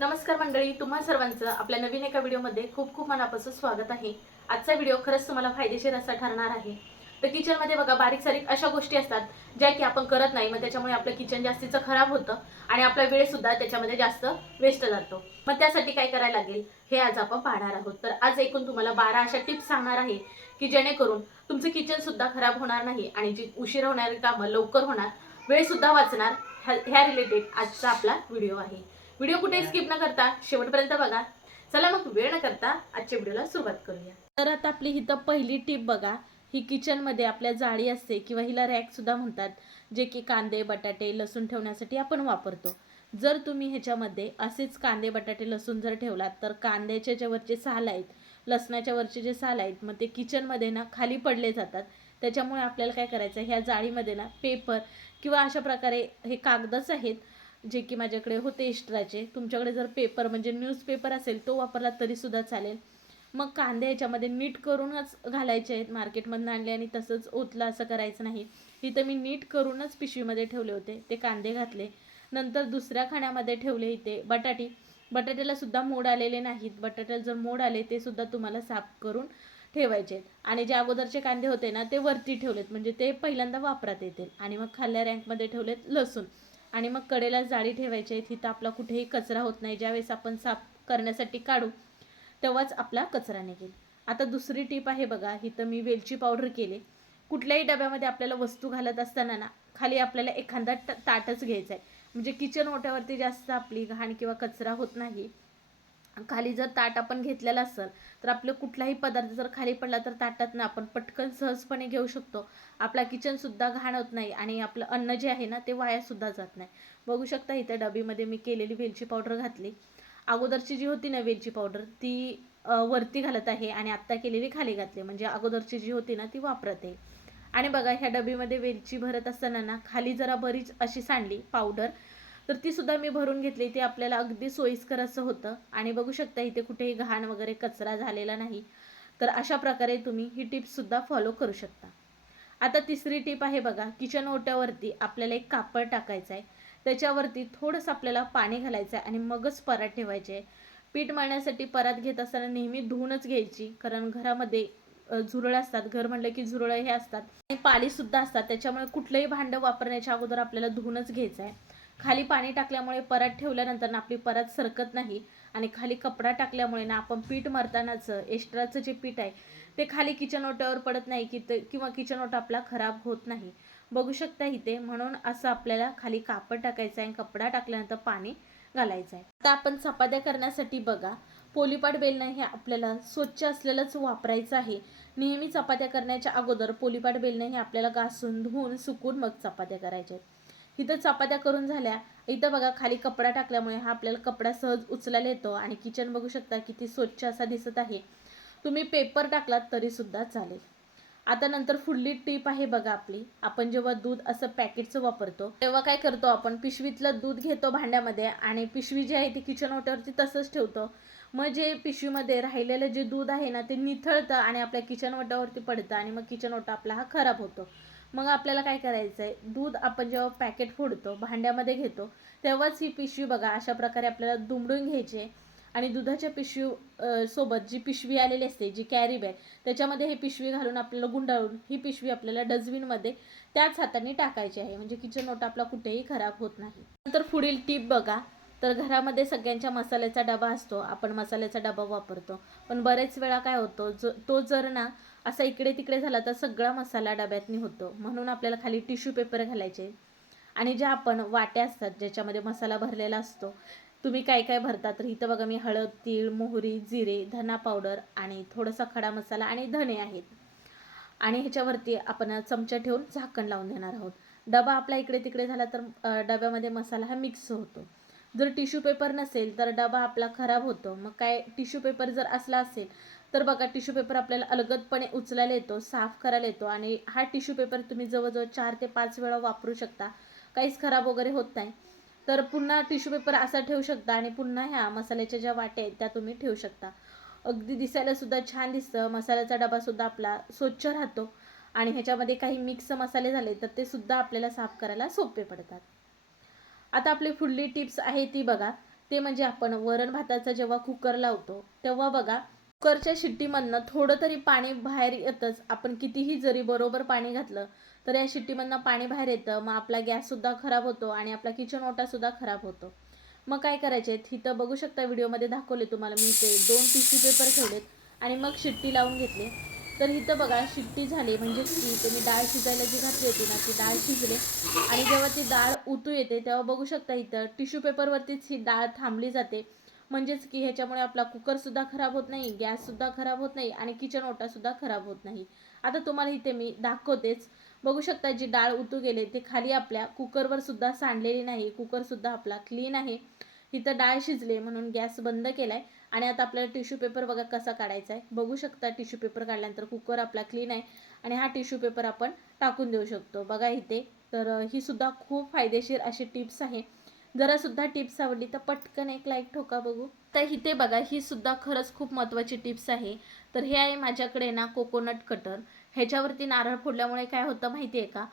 नमस्कार मंडळी तुम्हा सर्वांचं आपल्या नवीन एका व्हिडिओमध्ये खूप खूप मनापासून स्वागत आहे. आजचा व्हिडिओ खरंच तुम्हाला फायदेशीर असा ठरणार आहे. तर किचनमध्ये बघा बारीक सारीक अशा गोष्टी असतात ज्या की आपण करत नाही मग त्याच्यामुळे आपलं किचन जास्तीचं खराब होतं आणि आपला वेळ सुद्धा त्याच्यामध्ये जास्त वेस्ट जातो. मग त्यासाठी काय करायला लागेल हे आज आपण पाहणार आहोत. तर आज एकूण तुम्हाला बारा अशा टिप्स सांगणार आहे की जेणेकरून तुमचं किचन सुद्धा खराब होणार नाही आणि जी उशीर होणारी कामं लवकर होणार वेळ सुद्धा वाचणार ह्या रिलेटेड आजचा आपला व्हिडिओ आहे. व्हिडिओ कुठे स्किप न करता शेवटपर्यंत बघा. चला मग वेळ न करता आजच्या व्हिडिओला सुरुवात करूया. तर आता आपली हिथं पहिली टीप बघा. ही किचनमध्ये आपल्या जाळी असते किंवा हिला रॅक सुद्धा म्हणतात जे की कांदे बटाटे लसूण ठेवण्यासाठी आपण वापरतो. जर तुम्ही ह्याच्यामध्ये असेच कांदे बटाटे लसूण जर ठेवलात तर कांद्याच्या जे वरचे साल आहेत लसणाच्या वरचे जे साल आहेत मग ते किचनमध्ये ना खाली पडले जातात. त्याच्यामुळे आपल्याला काय करायचं ह्या जाळीमध्ये ना पेपर किंवा अशा प्रकारे हे कागदच आहेत जे की माझ्याकडे होते एक्स्ट्राचे तुमच्याकडे जर पेपर म्हणजे न्यूजपेपर असेल तो वापरला तरी सुद्धा चालेल. मग कांदे याच्यामध्ये नीट करूनच घालायचे आहेत. मार्केटमधून आणले आणि तसंच ओतलं असं करायचं नाही. इथं मी नीट करूनच पिशवीमध्ये ठेवले होते. ते कांदे घातले. नंतर दुसऱ्या खाण्यामध्ये ठेवले इथे बटाटी. बटाट्याला सुद्धा मोड आलेले नाहीत. बटाट्याला जर मोड आले ते सुद्धा तुम्हाला साफ करून ठेवायचे आहेत. आणि जे अगोदरचे कांदे होते ना ते वरती ठेवलेत. म्हणजे ते पहिल्यांदा वापरात येतील. आणि मग खाल्ल्या रँकमध्ये ठेवलेत लसूण. आणि मग कडेला जाळी ठेवायची आहे. तिथं आपला कुठेही कचरा होत नाही. ज्यावेळेस आपण साफ करण्यासाठी काढू तेव्हाच आपला कचरा निघेल. आता दुसरी टीप आहे बघा इथं मी वेलची पावडर केले. कुठल्याही डब्यामध्ये आपल्याला वस्तू घालत असताना ना खाली आपल्याला एखादा ट- ताटच घ्यायचा आहे. म्हणजे किचन ओट्यावरती जास्त आपली घाण किंवा कचरा होत नाही. खाली जर ताट आपण घेतलेलं असेल तर आपलं कुठलाही पदार्थ जर खाली पडला तर ताटात ना आपण पटकन सहजपणे घेऊ शकतो. आपला किचन सुद्धा घाण होत नाही आणि आपलं अन्न जे आहे ना ते वाया सुद्धा जात नाही. बघू शकता इथं डबीमध्ये मी केलेली वेलची पावडर घातली. अगोदरची जी होती ना वेलची पावडर ती वरती घालत आहे आणि आत्ता केलेली खाली घातली. म्हणजे अगोदरची जी होती ना ती वापरत आहे. आणि बघा ह्या डबीमध्ये वेलची भरत असताना ना खाली जरा बरीच अशी सांडली पावडर तर ती सुद्धा मी भरून घेतली. ते आपल्याला अगदी सोयीस्कर असं होतं. आणि बघू शकता इथे कुठेही घाण वगैरे कचरा झालेला नाही. तर अशा प्रकारे तुम्ही ही टिप्ससुद्धा फॉलो करू शकता. आता तिसरी टिप आहे बघा किचन ओट्यावरती आपल्याला एक कापड टाकायचं आहे. त्याच्यावरती थोडंसं आपल्याला पाणी घालायचं आहे आणि मगच परात ठेवायचे आहे. पीठ मळण्यासाठी परात घेत असताना नेहमी धुवूनच घ्यायची कारण घरामध्ये झुरळ असतात. घर म्हणलं की झुरळ हे असतात. आणि पालीसुद्धा असतात. त्याच्यामुळे कुठलंही भांडं वापरण्याच्या अगोदर आपल्याला धुवूनच घ्यायचं आहे. खाली पाणी टाकल्यामुळे परात ठेवल्यानंतर ना आपली परात सरकत नाही आणि खाली कपडा टाकल्यामुळे ना आपण पीठ मरतानाचं एक्स्ट्राचं जे पीठ आहे ते खाली किचन ओट्यावर पडत नाही की किंवा किचन ओटा आपला खराब होत नाही. बघू शकता इथे म्हणून असं आपल्याला खाली कापड टाकायचं आहे आणि कपडा टाकल्यानंतर पाणी घालायचं आहे. आता आपण चपात्या करण्यासाठी बघा पोलीपाट बेलणं हे आपल्याला स्वच्छ असलेलंच वापरायचं आहे. नेहमी चपात्या करण्याच्या अगोदर पोलीपाट बेलणं हे आपल्याला घासून धुवून सुकून मग चपात्या करायच्या आहेत. इथं चपात्या करून झाल्या. इथं बघा खाली कपडा टाकल्यामुळे हा आपल्याला कपडा सहज उचलायला येतो आणि किचन बघू शकता किती स्वच्छ असा दिसत आहे. तुम्ही पेपर टाकलात तरी सुद्धा चालेल. आता नंतर फुडली टीप आहे बघा आपली. आपण जेव्हा दूध असं पॅकेटचं वापरतो तेव्हा काय करतो आपण? पिशवीतलं दूध घेतो भांड्यामध्ये आणि पिशवी जी आहे ती किचन ओट्यावरती तसंच ठेवतो. मग जे पिशवीमध्ये राहिलेलं जे दूध आहे ना ते निथळतं आणि आपल्या किचन ओट्यावरती पडतं आणि मग किचन ओटा आपला हा खराब होतो. मग आपल्याला काय करायचं आहे दूध आपण जेव्हा पॅकेट फोडतो भांड्यामध्ये घेतो तेव्हाच ही पिशवी बघा अशा प्रकारे आपल्याला दुमडून घ्यायची आहे आणि दुधाच्या पिशवी सोबत जी पिशवी आलेली असते जी कॅरी बॅग त्याच्यामध्ये हे पिशवी घालून आपल्याला गुंडाळून ही पिशवी आपल्याला डस्टबिनमध्ये त्याच हाताने टाकायची आहे. म्हणजे किचन ओटा आपला कुठेही खराब होत नाही. नंतर पुढील टीप बघा. तर घरामध्ये सगळ्यांच्या मसाल्याचा डबा असतो आपण मसाल्याचा डबा वापरतो. पण बरेच वेळा काय होतो ज तो जर ना असा इकडे तिकडे झाला तर सगळा मसाला डब्यातनी होतो. म्हणून आपल्याला खाली टिश्यू पेपर घालायचे. आणि ज्या आपण वाट्या असतात ज्याच्यामध्ये मसाला भरलेला असतो तुम्ही काय काय भरता तर इथं बघा मी हळद तीळ मोहरी जिरे धना पावडर आणि थोडासा खडा मसाला आणि धणे आहेत. आणि ह्याच्यावरती आपण चमचा ठेवून झाकण लावून देणार आहोत. डबा आपला इकडे तिकडे झाला तर डब्यामध्ये मसाला हा मिक्स होतो. जर टिश्यू पेपर नसेल तर डबा आपला खराब होतो. मग काय टिश्यू पेपर जर असला असेल तर बघा टिश्यू पेपर आपल्याला अलगदपणे उचलायला येतो साफ करायला येतो आणि हा टिश्यू पेपर तुम्ही जवळजवळ चार ते पाच वेळा वापरू शकता. काहीच खराब वगैरे होत नाही. तर पुन्हा टिश्यू पेपर असा ठेवू शकता आणि पुन्हा ह्या मसाल्याच्या ज्या वाट्या आहेत त्या तुम्ही ठेवू शकता. अगदी दिसायला सुद्धा छान दिसतं. मसाल्याचा डबा सुद्धा आपला स्वच्छ राहतो आणि ह्याच्यामध्ये काही मिक्स मसाले झाले तर ते सुद्धा आपल्याला साफ करायला सोपे पडतात. आता आपली पुढली टिप्स आहे ती बघा. ते म्हणजे आपण वरण भाताचा जेव्हा कुकर लावतो तेव्हा बघा कुकरच्या शिट्टीमधनं थोडं तरी पाणी बाहेर येतच. आपण कितीही जरी बरोबर पाणी घातलं तर या शिट्टीमधनं पाणी बाहेर येतं. मग आपला गॅससुद्धा खराब होतो आणि आपला किचन ओटासुद्धा खराब होतो. मग काय करायचे? तिथं बघू शकता व्हिडिओमध्ये दाखवले तुम्हाला मी ते दोन टिश्यू पेपर ठेवलेत आणि मग शिट्टी लावून घेतली. तर इथं बघा शिट्टी झाली. म्हणजे की तुम्ही डाळ शिजायला जी घातली होती ना ती डाळ शिजले. आणि जेव्हा ती डाळ उतू येते तेव्हा बघू शकता इथं टिश्यू पेपरवरतीच ही डाळ थांबली जाते. म्हणजेच की ह्याच्यामुळे आपला कुकरसुद्धा खराब होत नाही गॅससुद्धा खराब होत नाही आणि किचन ओटासुद्धा खराब होत नाही. आता तुम्हाला इथे मी दाखवतेच. बघू शकता जी डाळ उतू गेले ते खाली आपल्या कुकरवर सुद्धा सांडलेली नाही. कुकरसुद्धा आपला क्लीन आहे. इथं डाळ शिजले म्हणून गॅस बंद केलाय. आणि आता आपल्याला टिश्यू पेपर बघा कसा काढायचा आहे. बघू शकता टिश्यू पेपर काढल्यानंतर कुकर आपला क्लीन आहे. आणि हा टिश्यू पेपर आपण टाकून देऊ शकतो. बघा इथे तर ही सुद्धा खूप फायदेशीर अशी टिप्स आहे. जरा सुद्धा टिप्स आवडली तर पटकन एक लाईक ठोका बघू. तर इथे बघा ही सुद्धा खरंच खूप महत्त्वाची टिप्स आहे. तर हे आहे माझ्याकडे ना कोकोनट कटर ह्याच्यावरती नारळ फोडल्यामुळे काय होतं माहिती आहे का?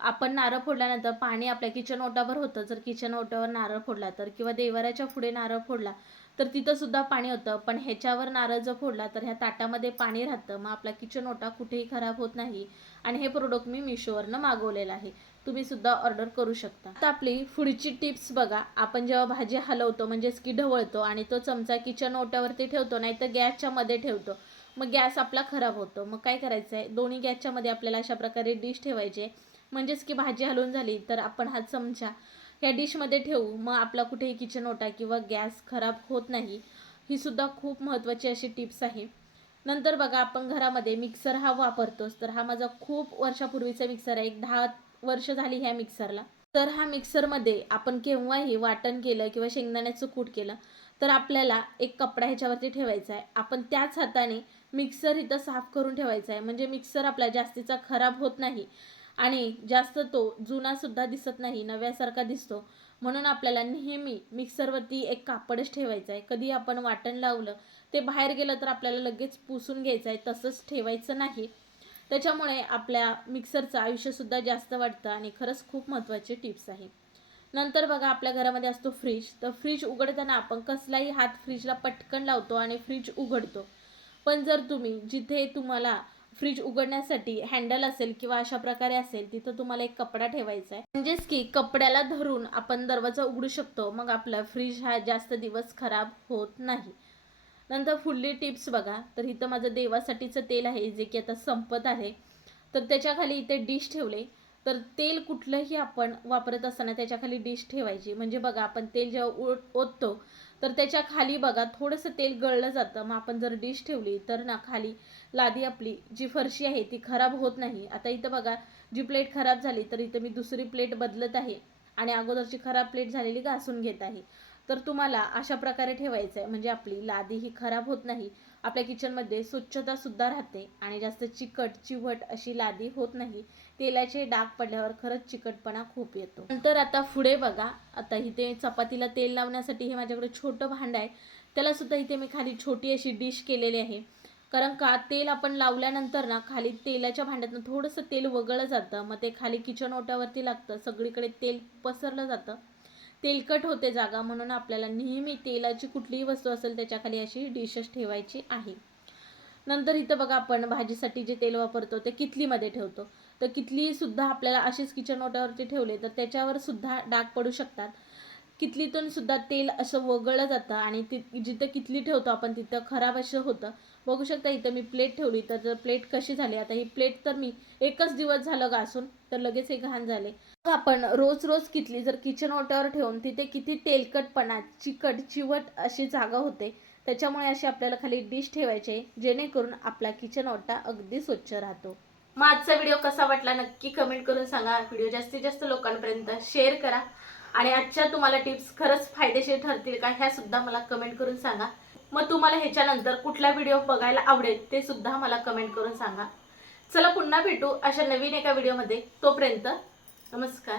आपण नारळ फोडल्यानंतर पाणी आपल्या किचन ओटावर होतं. जर किचन ओट्यावर नारळ फोडला तर किंवा देवाऱ्याच्या पुढे नारळ फोडला तर तिथं सुद्धा पाणी होतं. पण ह्याच्यावर नारळ जर फोडला तर ह्या ताटामध्ये पाणी राहतं. मग आपला किचन ओटा कुठेही खराब होत नाही. आणि हे प्रोडक्ट मी मिशोवरनं मागवलेलं आहे. तुम्ही सुद्धा ऑर्डर करू शकता. आता आपली पुढची टिप्स बघा. आपण जेव्हा भाजी हलवतो म्हणजेच की ढवळतो आणि तो चमचा किचन ओट्यावरती ठेवतो नाही तर गॅसच्या मध्ये ठेवतो मग गॅस आपला खराब होतो. मग काय करायचं आहे दोन्ही गॅसच्या मध्ये आपल्याला अशा प्रकारे डिश ठेवायचे. म्हणजेच की भाजी हलवून झाली तर आपण हा चमचा ह्या डिशमध्ये ठेवू. मग आपला कुठेही किचन ओटा किंवा गॅस खराब होत नाही ही सुद्धा खूप महत्त्वाची अशी टिप्स आहे. नंतर बघा आपण घरामध्ये मिक्सर हा वापरतोच. तर हा माझा खूप वर्षापूर्वीचा मिक्सर आहे. एक दहा वर्ष झाली ह्या मिक्सरला तर हा मिक्सरमध्ये आपण केव्हाही वाटण केलं किंवा शेंगदाण्याचं कूट केलं तर आपल्याला एक कपडा ह्याच्यावरती ठेवायचा आहे. आपण त्याच हाताने मिक्सर इथं साफ करून ठेवायचा आहे. म्हणजे मिक्सर आपला जास्तीचा खराब होत नाही. आणि जास्त तो जुना सुद्धा दिसत नाही नव्यासारखा दिसतो. म्हणून आपल्याला नेहमी मिक्सरवरती एक कापडच ठेवायचं आहे कधी आपण वाटण लावलं ते बाहेर गेलं तर आपल्याला लगेच पुसून घ्यायचं आहे तसंच ठेवायचं नाही. त्याच्यामुळे आपल्या मिक्सरचं आयुष्यसुद्धा जास्त वाटतं आणि खरंच खूप महत्त्वाची टिप्स आहे. नंतर बघा आपल्या घरामध्ये असतो फ्रीज. तर फ्रीज उघडताना आपण कसलाही हात फ्रीजला पटकन लावतो आणि फ्रीज उघडतो. पण जर तुम्ही जिथे तुम्हाला फ्रीज उघडण्यासाठी हँडल असेल किंवा अशा प्रकारे असेल तिथं तुम्हाला एक कपडा ठेवायचा आहे. म्हणजेच की कपड्याला धरून आपण दरवाजा उघडू शकतो मग आपला फ्रीज हा जास्त दिवस खराब होत नाही. नंतर फुडली टिप्स बघा. तर इथं माझं देवासाठीचं तेल आहे जे की आता संपत आहे. तर त्याच्याखाली इथे डिश ठेवले. तर तेल कुठलंही आपण वापरत असताना त्याच्याखाली डिश ठेवायची. म्हणजे बघा आपण तेल जेव्हा ओततो तर त्याच्याखाली बघा थोडंसं तेल गळलं जातं. मग आपण जर डिश ठेवली तर ना खाली लादी आपली जी फरशी आहे ती खराब होत नाही. आता इथं बघा जी प्लेट खराब झाली तर इथं मी दुसरी प्लेट बदलत आहे. आणि अगोदरची खराब प्लेट झालेली घासून घेत आहे. तर तुम्हाला अशा प्रकारे ठेवायचं आहे म्हणजे आपली लादी ही खराब होत नाही. आपल्या किचनमध्ये स्वच्छता सुद्धा राहते आणि जास्त चिकट चिवट अशी लादी होत नाही. तेलाचे डाग पडल्यावर खरंच चिकटपणा खूप येतो. नंतर आता पुढे बघा. आता इथे चपातीला तेल लावण्यासाठी हे माझ्याकडे छोटं भांडं आहे. त्याला सुद्धा इथे मी खाली छोटी अशी डिश केलेली आहे. कारण का? तेल आपण लावल्यानंतर ना खाली तेलाच्या भांड्यातनं थोडंसं तेल वगळलं जातं. मग ते खाली किचन ओट्यावरती लागतं. सगळीकडे तेल पसरलं जातं. तेलकट होते जागा म्हणून आपल्याला नेहमी तेलाची कुठलीही वस्तू असेल त्याच्याखाली अशी डिशेस ठेवायची आहे. नंतर इथं बघा आपण भाजीसाठी जे तेल वापरतो ते कितलीमध्ये ठेवतो. तर कितली सुद्धा आपल्याला अशीच किचन ओट्यावरती ठेवले तर त्याच्यावर सुद्धा डाग पडू शकतात. कितलीतून सुद्धा तेल असं वगळलं जातं आणि ति जिथं कितली ठेवतो आपण तिथं खराब असं होतं. बघू शकता इथं मी प्लेट ठेवली. तर जर प्लेट कशी झाली आता ही प्लेट तर मी एकच दिवस झालं घासून तर लगेच हे घाण झाले. आपण रोज रोज कितली जर किचन ओट्यावर ठेवून तिथे किती तेलकटपणा चिकट चिवट अशी जागा होते त्याच्यामुळे अशी आपल्याला खाली डिश ठेवायचे जेणेकरून आपला किचन ओटा अगदी स्वच्छ राहतो. मग आजचा व्हिडिओ कसा वाटला नक्की कमेंट करून सांगा. व्हिडिओ जास्तीत जास्त लोकांपर्यंत शेअर करा. आणि आजच्या तुम्हाला टिप्स खरंच फायदेशीर ठरतील का ह्या सुद्धा मला कमेंट करून सांगा. मग तुम्हाला ह्याच्यानंतर कुठला व्हिडिओ बघायला आवडेल ते सुद्धा मला कमेंट करून सांगा. चला पुन्हा भेटू अशा नवीन एका व्हिडिओमध्ये तोपर्यंत नमस्कार.